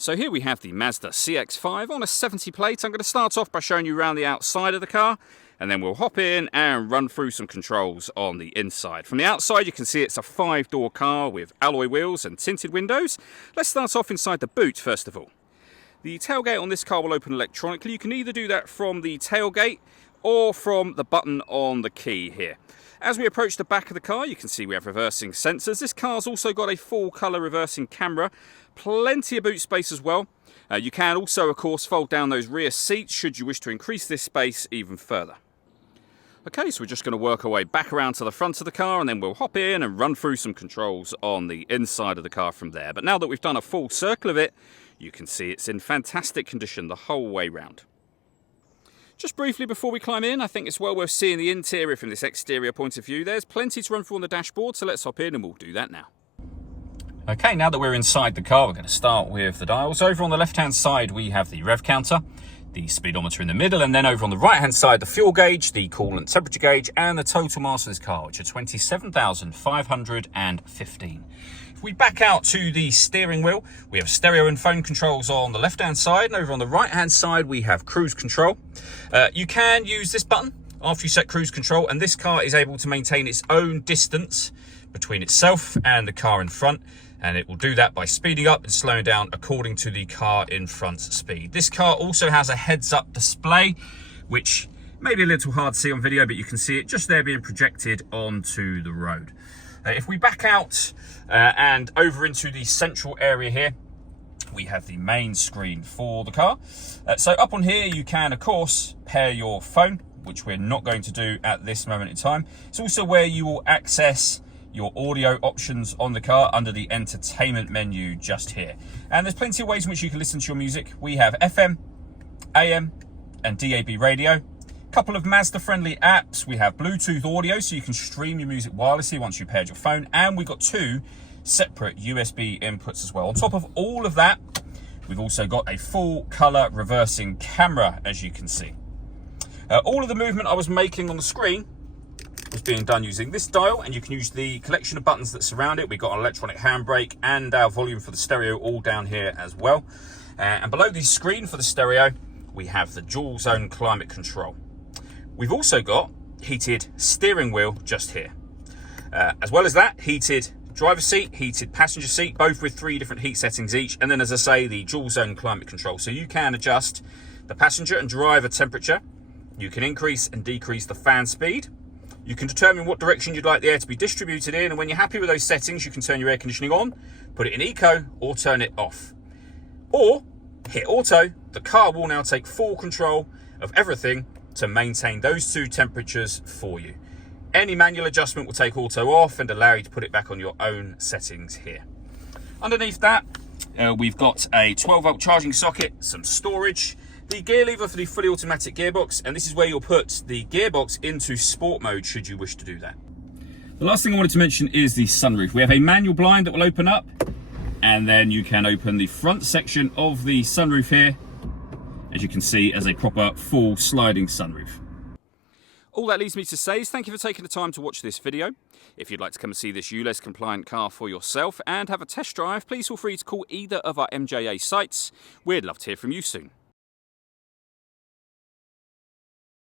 So here we have the Mazda CX-5 on a 70 plate. I'm going to start off by showing you around the outside of the car, and then we'll hop in and run through some controls on the inside. From the outside you can see it's a 5-door car with alloy wheels and tinted windows. Let's start off inside the boot first of all. The tailgate on this car will open electronically. You can either do that from the tailgate or from the button on the key here. As we approach the back of the car, you can see we have reversing sensors. This car's also got a full colour reversing camera, plenty of boot space as well. You can also, of course, fold down those rear seats should you wish to increase this space even further. Okay, so we're just going to work our way back around to the front of the car, and then we'll hop in and run through some controls on the inside of the car from there. But now that we've done a full circle of it, you can see it's in fantastic condition the whole way round. Just briefly before we climb in, I think it's well worth seeing the interior from this exterior point of view. There's plenty to run through on the dashboard, so let's hop in and we'll do that now. Okay, now that we're inside the car, we're going to start with the dials. Over on the left-hand side, we have the rev counter, the speedometer in the middle, and then over on the right-hand side, the fuel gauge, the coolant temperature gauge, and the total mass of this car, which are 27,515. If we back out to the steering wheel, we have stereo and phone controls on the left-hand side, and over on the right-hand side, we have cruise control. You can use this button after you set cruise control, and this car is able to maintain its own distance between itself and the car in front, and it will do that by speeding up and slowing down according to the car in front's speed. This car also has a heads-up display, which may be a little hard to see on video, but you can see it just there being projected onto the road. If we back out and over into the central area here, we have the main screen for the car. So up on here, you can, of course, pair your phone, which we're not going to do at this moment in time. It's also where you will access your audio options on the car under the entertainment menu just here. And there's plenty of ways in which you can listen to your music. We have FM, AM, and DAB radio. Couple of Mazda friendly apps. We have Bluetooth audio, so you can stream your music wirelessly once you've paired your phone, and we've got 2 separate USB inputs as well. On top of all of that, we've also got a full color reversing camera, as you can see. All of the movement I was making on the screen was being done using this dial, and you can use the collection of buttons that surround it. We've got an electronic handbrake and our volume for the stereo all down here as well. And below the screen for the stereo, we have the dual zone climate control. We've also got heated steering wheel just here. As well as that, heated driver's seat, heated passenger seat, both with 3 different heat settings each. And then, as I say, the dual zone climate control. So you can adjust the passenger and driver temperature. You can increase and decrease the fan speed. You can determine what direction you'd like the air to be distributed in. And when you're happy with those settings, you can turn your air conditioning on, put it in eco, or turn it off. Or hit auto. The car will now take full control of everything to maintain those 2 temperatures for you. Any manual adjustment will take auto off and allow you to put it back on your own settings here. Underneath that, we've got a 12-volt charging socket, some storage, the gear lever for the fully automatic gearbox, and this is where you'll put the gearbox into sport mode should you wish to do that. The last thing I wanted to mention is the sunroof. We have a manual blind that will open up, and then you can open the front section of the sunroof here, as you can see, as a proper full sliding sunroof. All that leaves me to say is thank you for taking the time to watch this video. If you'd like to come and see this ULEZ compliant car for yourself and have a test drive, please feel free to call either of our MJA sites. We'd love to hear from you soon.